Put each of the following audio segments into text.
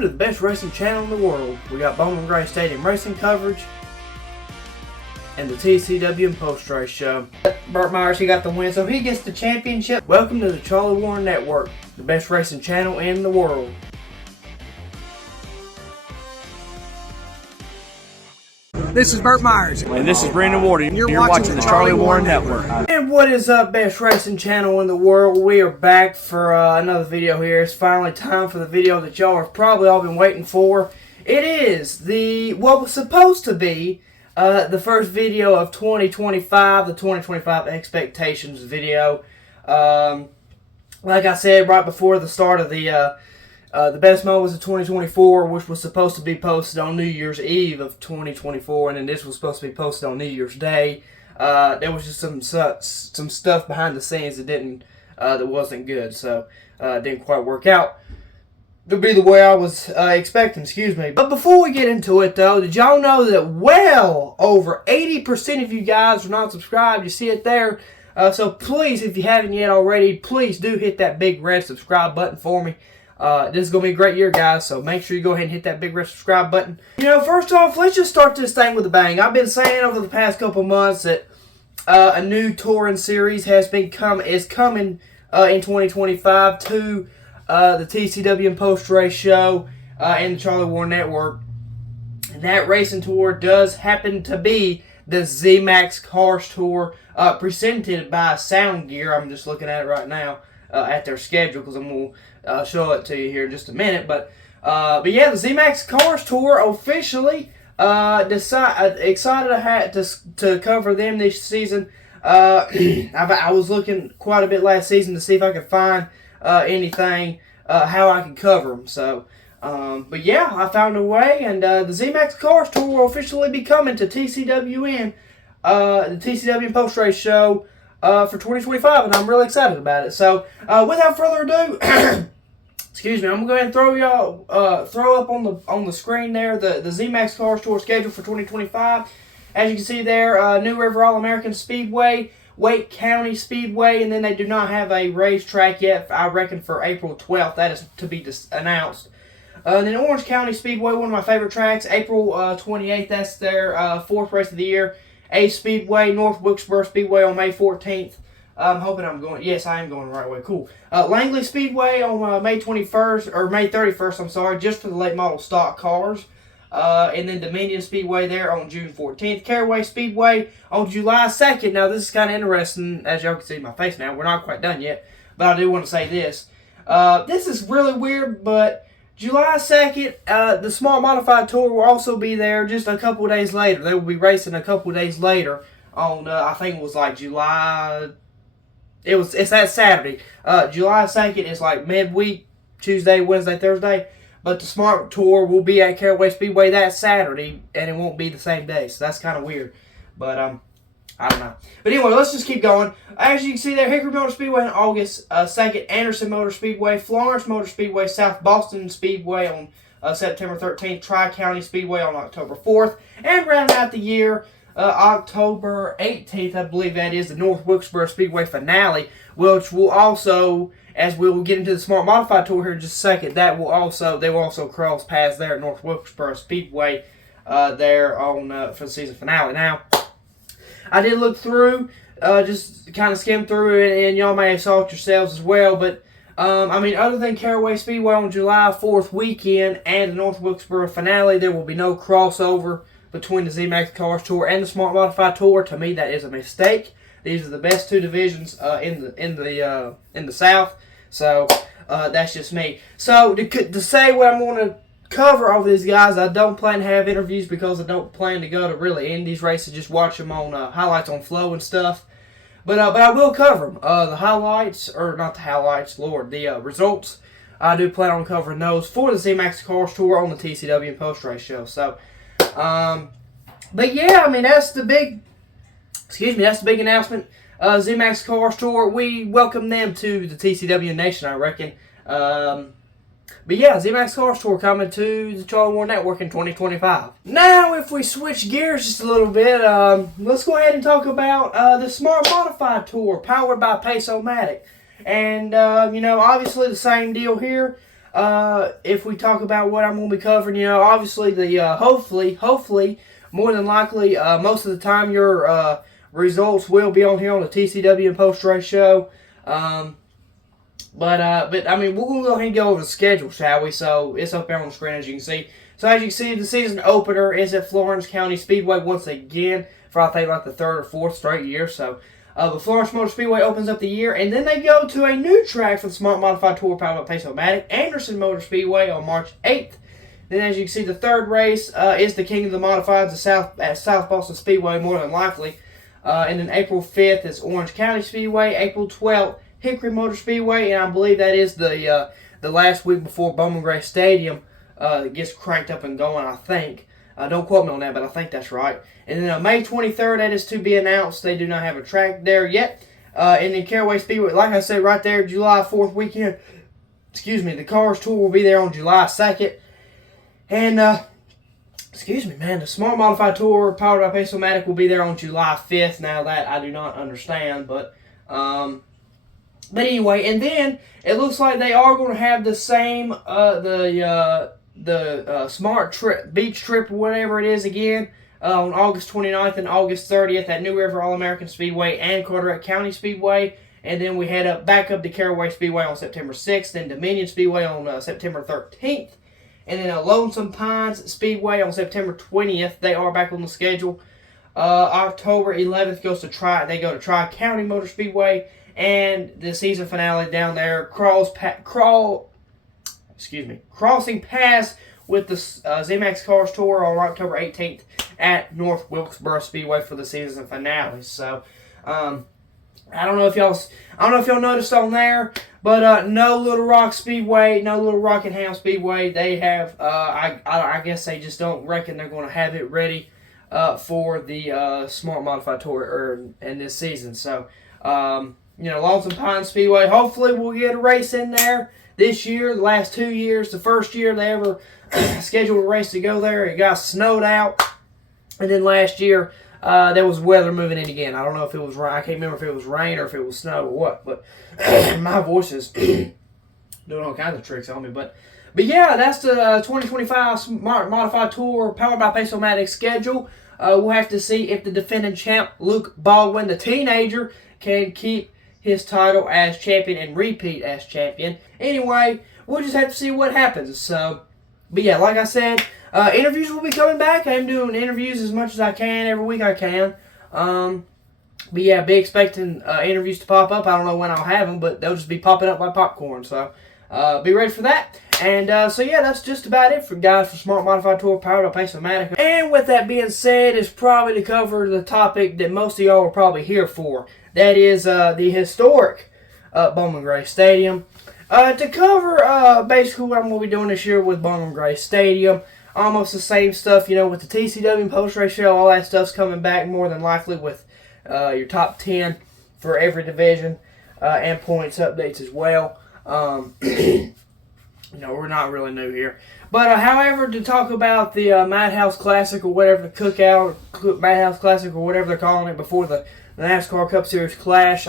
welcome to the best racing channel in the world. We got Bowman Gray Stadium racing coverage and the TCW and post race show. Burt Myers, he got the win, so he gets the championship. Welcome to the Charlie Warren Network, the best racing channel in the world. This is Burt Myers. And this is Brandon Ward. You're watching the Charlie Warren Network. And what is up, best racing channel in the world? We are back for another video here. It's finally time for the video that y'all have probably all been waiting for. It is what was supposed to be the first video of 2025, the 2025 expectations video. Like I said right before the start of the best moments of 2024, which was supposed to be posted on New Year's Eve of 2024, and then this was supposed to be posted on New Year's Day. There was just some stuff behind the scenes that wasn't good, so it didn't quite work out to be the way I was expecting. Excuse me. But before we get into it, though, did y'all know that well over 80% of you guys are not subscribed? You see it there. So please, if you haven't yet already, please do hit that big red subscribe button for me. This is going to be a great year, guys, so make sure you go ahead and hit that big red subscribe button. You know, first off, let's just start this thing with a bang. I've been saying over the past couple months that a new touring series is coming in 2025 to the TCW and post-race show and the Charlie Warren Network. And that racing tour does happen to be the ZMAX Cars Tour presented by Sound Gear. I'm just looking at it right now at their schedule because I'm going to show it to you here in just a minute. But yeah, the ZMAX Cars Tour officially excited to cover them this season. I was looking quite a bit last season to see if I could find anything how I could cover them. So, but yeah, I found a way, and the ZMAX Cars Tour will officially be coming to TCWN, the TCW Post Race Show for 2025, and I'm really excited about it. So, without further ado, excuse me, I'm gonna go ahead and throw up on the screen there the ZMAX Cars Tour schedule for 2025. As you can see there, New River All American Speedway, Wake County Speedway, and then they do not have a racetrack yet. I reckon for April 12th, that is to be announced. And then Orange County Speedway, one of my favorite tracks, April 28th. That's their fourth race of the year. Ace Speedway, North Wilkesboro Speedway on May 14th. I'm hoping I'm going. Yes, I am going the right way. Cool. Langley Speedway on May 21st or May 31st. I'm sorry, just for the late model stock cars. And then Dominion Speedway there on June 14th. Caraway Speedway on July 2nd. Now this is kind of interesting, as y'all can see my face now. We're not quite done yet, but I do want to say this. This is really weird, but July 2nd, the Small Modified Tour will also be there just a couple of days later. They will be racing a couple of days later on, I think it was like July... It's that Saturday. July 2nd is like midweek, Tuesday, Wednesday, Thursday. But the Smart Tour will be at Caraway Speedway that Saturday, and it won't be the same day. So that's kind of weird. But, I don't know. But anyway, let's just keep going. As you can see there, Hickory Motor Speedway on August 2nd, Anderson Motor Speedway, Florence Motor Speedway, South Boston Speedway on September 13th, Tri-County Speedway on October 4th, and rounding out the year, October 18th, I believe that is, the North Wilkesboro Speedway finale, which will also, as we will get into the Smart Modified Tour here in just a second, they will also cross paths there at North Wilkesboro Speedway there on for the season finale. Now, I did look through, just kind of skimmed through it, and y'all may have saw it yourselves as well, but I mean, other than Caraway Speedway on July 4th weekend and the North Wilkesboro finale, there will be no crossover between the ZMAX Cars Tour and the Smart Modified Tour. To me, that is a mistake. These are the best two divisions in the South. So that's just me. So to say what I'm going to cover all these guys, I don't plan to have interviews because I don't plan to go to really Indies races. Just watch them on highlights on Flow and stuff. But I will cover them. The highlights, or not the highlights, Lord, the results. I do plan on covering those for the ZMAX Cars Tour on the TCW and Post Race Show. So. But yeah, I mean, that's the big announcement. ZMAX Cars Tour, we welcome them to the TCW Nation, I reckon. But yeah, ZMAX Cars Tour coming to the Charlie Warren Network in 2025. Now, if we switch gears just a little bit, let's go ahead and talk about the Smart Modified Tour, powered by Pace-O-Matic. And, you know, obviously the same deal here. if we talk about what I'm going to be covering, obviously hopefully, more than likely, most of the time your results will be on here on the TCW and Post Race Show. But I mean, we're going to go ahead and go over the schedule, shall we? So it's up there on the screen, as you can see. So as you can see, the season opener is at Florence County Speedway once again for, I think, like the third or fourth straight year. So the Florence Motor Speedway opens up the year, and then they go to a new track for the Smart Modified Tour powered by Pace-O-Matic, Anderson Motor Speedway on March 8th. Then, as you can see, the third race is the King of the Modifieds at South Boston Speedway, more than likely. And then April 5th is Orange County Speedway. April 12th, Hickory Motor Speedway, and I believe that is the last week before Bowman Gray Stadium gets cranked up and going, I think. Don't quote me on that, but I think that's right. And then May 23rd, that is to be announced. They do not have a track there yet. And then Caraway Speedway, like I said, right there, July 4th weekend. The Cars Tour will be there on July 2nd. And, the Smart Modified Tour powered by Pace-O-Matic will be there on July 5th. Now that I do not understand, but anyway, and then it looks like they are going to have the same Smart Trip, Beach Trip, or whatever it is again, on August 29th and August 30th at New River All-American Speedway and Carteret County Speedway. And then we head back up to Caraway Speedway on September 6th, then Dominion Speedway on September 13th. And then Lonesome Pines Speedway on September 20th. They are back on the schedule. October 11th they go to Tri-County Motor Speedway. And the season finale down there, Crossing Pass with the ZMAX Cars Tour on October 18th at North Wilkesboro Speedway for the season finale. So, I don't know if y'all noticed on there, but no Little Rock Speedway, no Little Rockingham Speedway. They have, I guess they just don't reckon they're going to have it ready for the Smart Modified Tour in this season. So, Lonesome Pine Speedway, hopefully we'll get a race in there this year. The last 2 years, the first year they ever scheduled a race to go there, it got snowed out. And then last year, there was weather moving in again. I don't know if it was rain. I can't remember if it was rain or if it was snow or what. But my voice is doing all kinds of tricks on me. But yeah, that's the 2025 Smart Modified Tour powered by Pace-O-Matic schedule. We'll have to see if the defending champ, Luke Baldwin, the teenager, can keep his title as champion and repeat as champion. Anyway, we'll just have to see what happens. So, but yeah, like I said, interviews will be coming back. I'm doing interviews as much as I can every week I can. But yeah, be expecting interviews to pop up. I don't know when I'll have them, but they'll just be popping up like popcorn. So be ready for that. And so yeah, that's just about it for Smart Modified Tour powered by Pace-O-Matic. And with that being said, it's probably to cover the topic that most of y'all are probably here for. That is the historic Bowman Gray Stadium. To cover basically what I'm going to be doing this year with Bowman Gray Stadium. Almost the same stuff, with the TCW and Post Race Show. All that stuff's coming back more than likely with your top 10 for every division and points updates as well. We're not really new here. But however, to talk about the Madhouse Classic or whatever, the Cookout, or Madhouse Classic or whatever they're calling it before the NASCAR Cup Series Clash,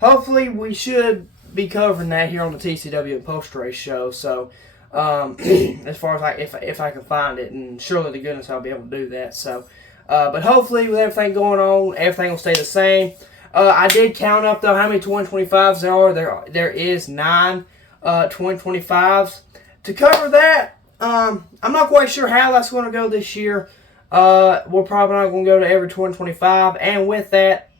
hopefully we should be covering that here on the TCW and Post Race Show. So, as far as if I can find it, and surely to goodness I'll be able to do that. So, but hopefully with everything going on, everything will stay the same. I did count up though how many 2025s there are. There is 9 2025s. To cover that, I'm not quite sure how that's going to go this year. We're probably not going to go to every 2025, and with that,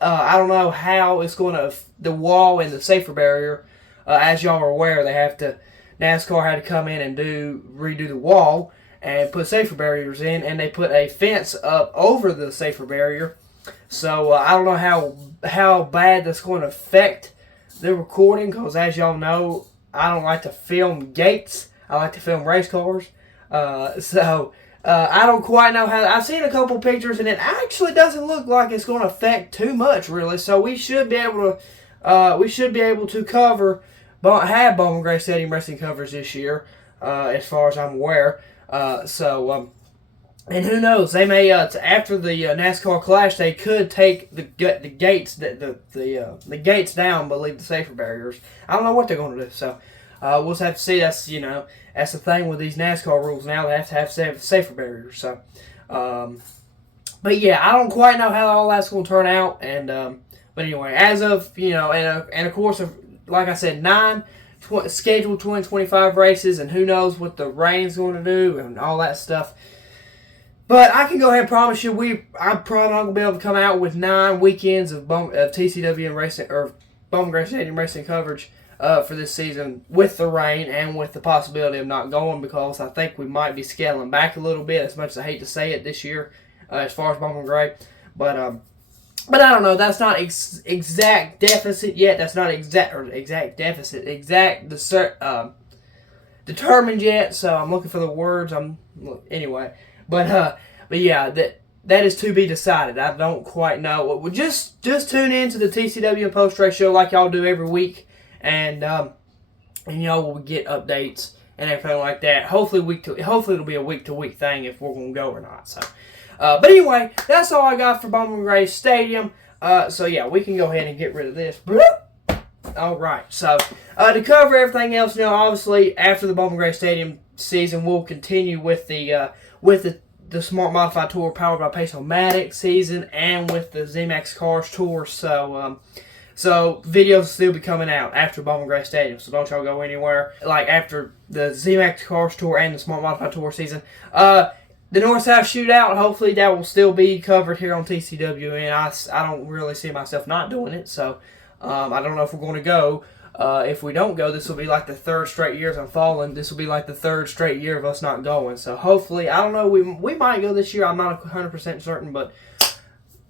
I don't know how it's going to the wall and the safer barrier. As y'all are aware, NASCAR had to come in and redo the wall and put safer barriers in, and they put a fence up over the safer barrier. So I don't know how bad that's going to affect the recording, because as y'all know, I don't like to film gates. I like to film race cars. So I don't quite know how. I've seen a couple pictures, and it actually doesn't look like it's going to affect too much, really. So we should be able to cover. Have Bowman Gray Stadium Wrestling covers this year, as far as I'm aware. And who knows? They may after the NASCAR Clash, they could take the gates the gates down, but leave the safer barriers. I don't know what they're going to do. So, we'll just have to see. That's that's the thing with these NASCAR rules now. They have to have safer barriers. So, but yeah, I don't quite know how all that's going to turn out. And but anyway, as of and of course, like I said, 9 scheduled 2025 races, and who knows what the rain's going to do and all that stuff. But I can go ahead and promise you, I'm probably not going to be able to come out with 9 weekends of TCW and racing or Bowman Gray Stadium racing coverage for this season with the rain and with the possibility of not going, because I think we might be scaling back a little bit, as much as I hate to say it, this year as far as Bowman Gray. But I don't know. That's not exact deficit yet. That's not exact deficit. Determined yet. So I'm looking for the words. Anyway. But yeah, that is to be decided. I don't quite know. Well, just tune in to the TCW post race show like y'all do every week, and y'all will get updates and everything like that. Hopefully it'll be a week to week thing if we're gonna go or not. So, but anyway, that's all I got for Bowman Gray Stadium. So yeah, we can go ahead and get rid of this. All right. So to cover everything else, obviously after the Bowman Gray Stadium season, we'll continue with the Smart Modified Tour powered by Pace-O-Matic season, and with the ZMAX Cars Tour. So videos will still be coming out after Bowman Gray Stadium. So don't y'all go anywhere. Like after the ZMAX Cars Tour and the Smart Modified Tour season. The North-South Shootout, hopefully that will still be covered here on TCW, and I don't really see myself not doing it. So I don't know if we're going to go. If we don't go, this will be like the 3rd straight year as I'm falling. This will be like the 3rd straight year of us not going. So hopefully, I don't know, we might go this year. I'm not 100% certain, but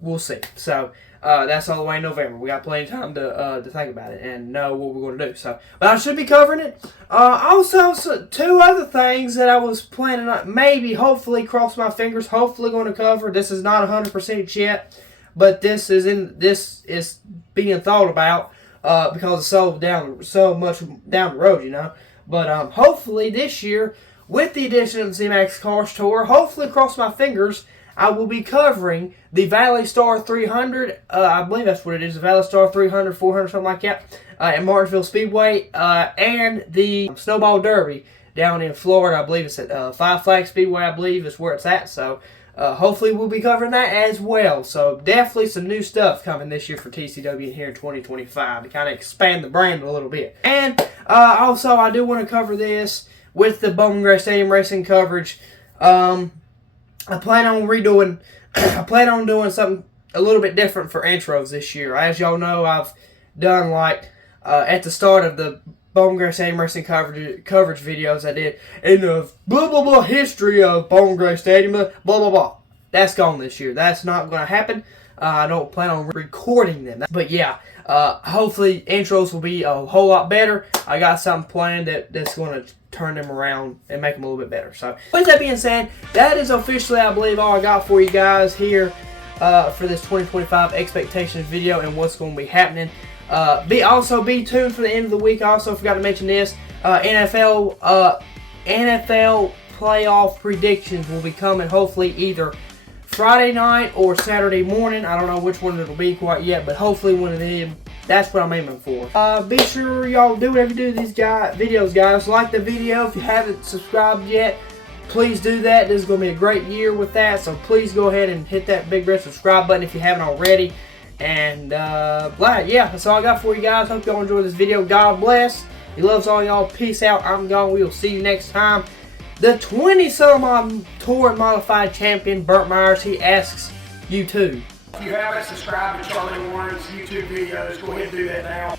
we'll see. So that's all the way in November. We got plenty of time to think about it and know what we're going to do. So, but I should be covering it. Also, 2 other things that I was planning on, hopefully, cross my fingers, hopefully going to cover. This is not 100% yet, but this is being thought about. Because it's so much down the road, But hopefully this year, with the addition of the ZMAX Cars Tour, hopefully, cross my fingers, I will be covering the Valley Star 300. I believe that's what it is, the Valley Star 300, 400, something like that, at Martinsville Speedway, and the Snowball Derby down in Florida. I believe it's at Five Flag Speedway, I believe is where it's at. So hopefully we'll be covering that as well. So definitely some new stuff coming this year for TCW here in 2025 to kind of expand the brand a little bit. And also I do want to cover this with the Bowman Gray Stadium racing coverage. I plan on doing something a little bit different for intros this year. As y'all know, I've done at the start of the Bowman Gray Stadium racing coverage videos I did in the blah blah blah history of Bowman Gray Stadium, blah blah blah. That's gone this year. That's not going to happen. I don't plan on recording them. But yeah, hopefully intros will be a whole lot better. I got something planned that's going to turn them around and make them a little bit better. So with that being said, that is officially, I believe, all I got for you guys here for this 2025 expectations video and what's going to be happening. Be tuned for the end of the week. I also forgot to mention this. NFL playoff predictions will be coming hopefully either Friday night or Saturday morning. I don't know which one it'll be quite yet, but hopefully one of them. That's what I'm aiming for. Be sure y'all do whatever you do to these videos, guys. Like the video. If you haven't subscribed yet, please do that. This is going to be a great year with that, so please go ahead and hit that big red subscribe button if you haven't already. And yeah, that's all I got for you guys. Hope y'all enjoyed this video. God bless. He loves all y'all. Peace out. I'm gone. We will see you next time. The 20 Tour Modified Champion, Burt Myers, he asks you too. If you haven't subscribed to Charlie Warren's YouTube videos, go ahead and do that now.